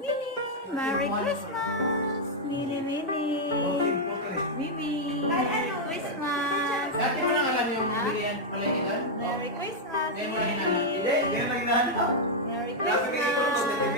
Mini, Merry Christmas! Mini, Mini! Bibi, Merry Christmas! Dati mo lang alam yung bilihan pala ito? Merry Christmas! Ngayon mo lang hinahanap. Hindi, ganyan lang hinahanap. Merry Dapat kayo Christmas!